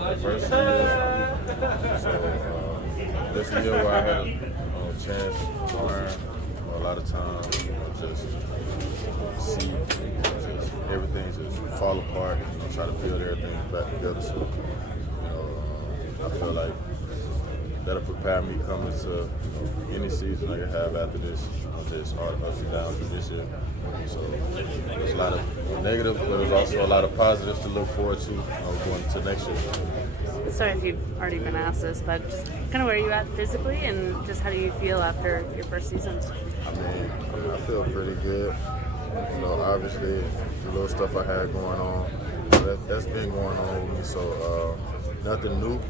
First year, so this is the year where I had a chance to learn a lot of times, just see just everything just fall apart, try to build everything back together. So, I feel like that'll prepare me coming to any season I can have after this, just all ups and downs of this year. So there's a lot of negatives, but there's also a lot of positives to look forward to going to next year. Sorry if you've already been asked this, but just kind of where are you at physically, and just how do you feel after your first season? I feel pretty good. Obviously the little stuff I had going on, that's been going on with me. So nothing new.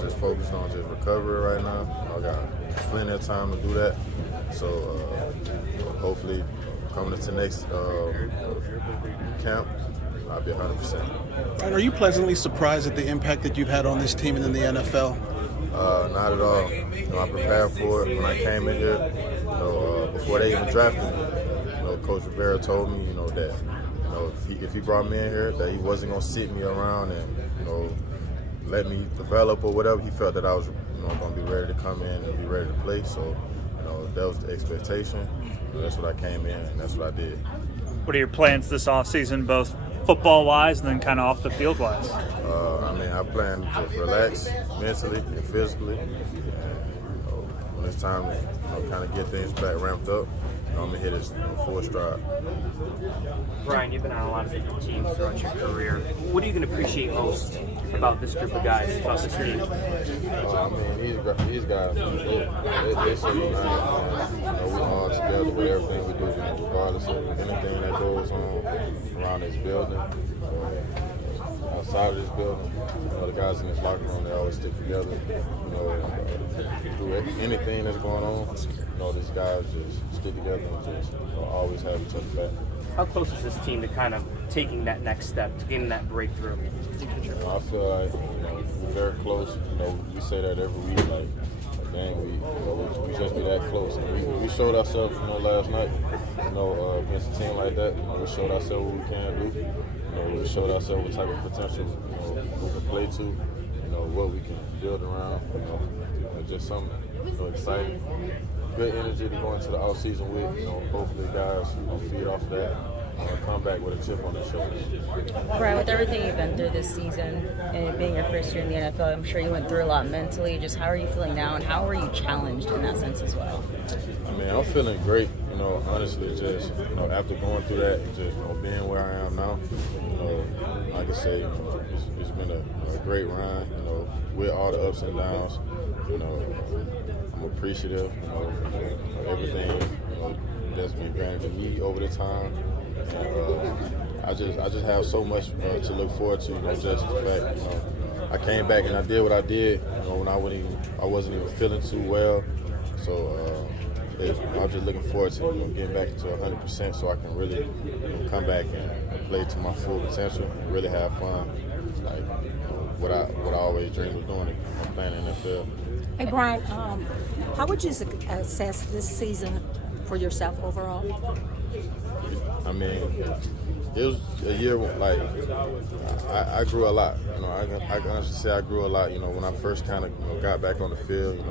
Just focused on just recovery right now. I got plenty of time to do that. So hopefully coming into next camp, I'll be 100%. And are you pleasantly surprised at the impact that you've had on this team and in the NFL? Not at all. I prepared for it when I came in here. Before they even drafted me, Coach Rivera told me, that if he brought me in here, that he wasn't gonna sit me around and let me develop or whatever. He felt that I was gonna be ready to come in and be ready to play. So that was the expectation. That's what I came in and that's what I did. What are your plans this offseason, both football-wise and then kind of off the field-wise? I plan to just relax mentally and physically. And, when it's time to kind of get things back ramped up, I'm gonna hit it full stride. Brian, you've been on a lot of different teams throughout your career. What are you going to appreciate most about this group of guys, about this team? These guys, they say we're all together with everything we do, regardless of anything that goes on around this building. Outside of this building, the guys in this locker room, they always stick together. Through anything that's going on, these guys just stick together and just always have each other back. How close is this team to kind of taking that next step, to getting that breakthrough? I feel like we're very close. We say that every week, dang, we just be that close. And we showed ourselves, last night, against a team like that. We showed ourselves what we can do. We showed ourselves what type of potential we can play to, what we can build around. Just something exciting. Good energy to go into the off season with. Hopefully guys feed off that. Come back with a chip on their shoulders. Brian, with everything you've been through this season and being your first year in the NFL, I'm sure you went through a lot mentally. Just how are you feeling now, and how are you challenged in that sense as well? I'm feeling great. Honestly, just after going through that and just being where I am now, like I say, it's been a great run. With all the ups and downs, I'm appreciative of everything that's been granted to me over the time. And, I just have so much to look forward to. Just the fact I came back and I did what I did. When I wasn't even feeling too well. So I'm just looking forward to getting back to 100% so I can really come back and play to my full potential and really have fun. What I always dreamed of doing, playing in the NFL. Hey Brian, how would you assess this season for yourself overall? It was a year I grew a lot. I can honestly say I grew a lot. When I first kind of got back on the field,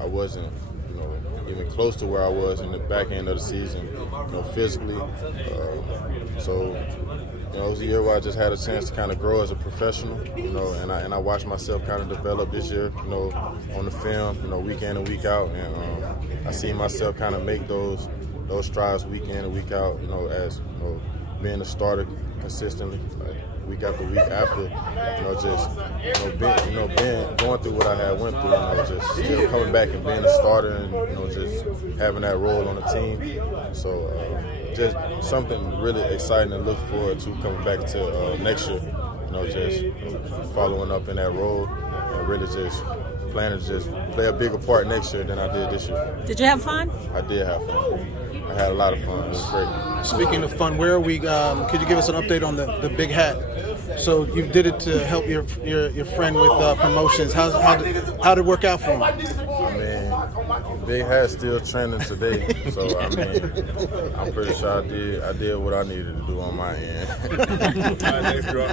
I wasn't even close to where I was in the back end of the season, physically. So it was a year where I just had a chance to kind of grow as a professional, and I watched myself kind of develop this year, on the film, week in and week out, and I see myself kind of make those strides week in and week out, as being a starter consistently, week after week after, being going through what I had went through, just still coming back and being a starter and just having that role on the team. So just something really exciting to look forward to coming back to next year. Just following up in that role and really just planning to just play a bigger part next year than I did this year. Did you have fun? I did have fun. I had a lot of fun. It was great. Speaking of fun, where are we? Could you give us an update on the big hat? So you did it to help your friend with promotions. How did it work out for him? Big Hat still trending today, so I mean, I'm pretty sure I did what I needed to do on my end. Thanks, bro.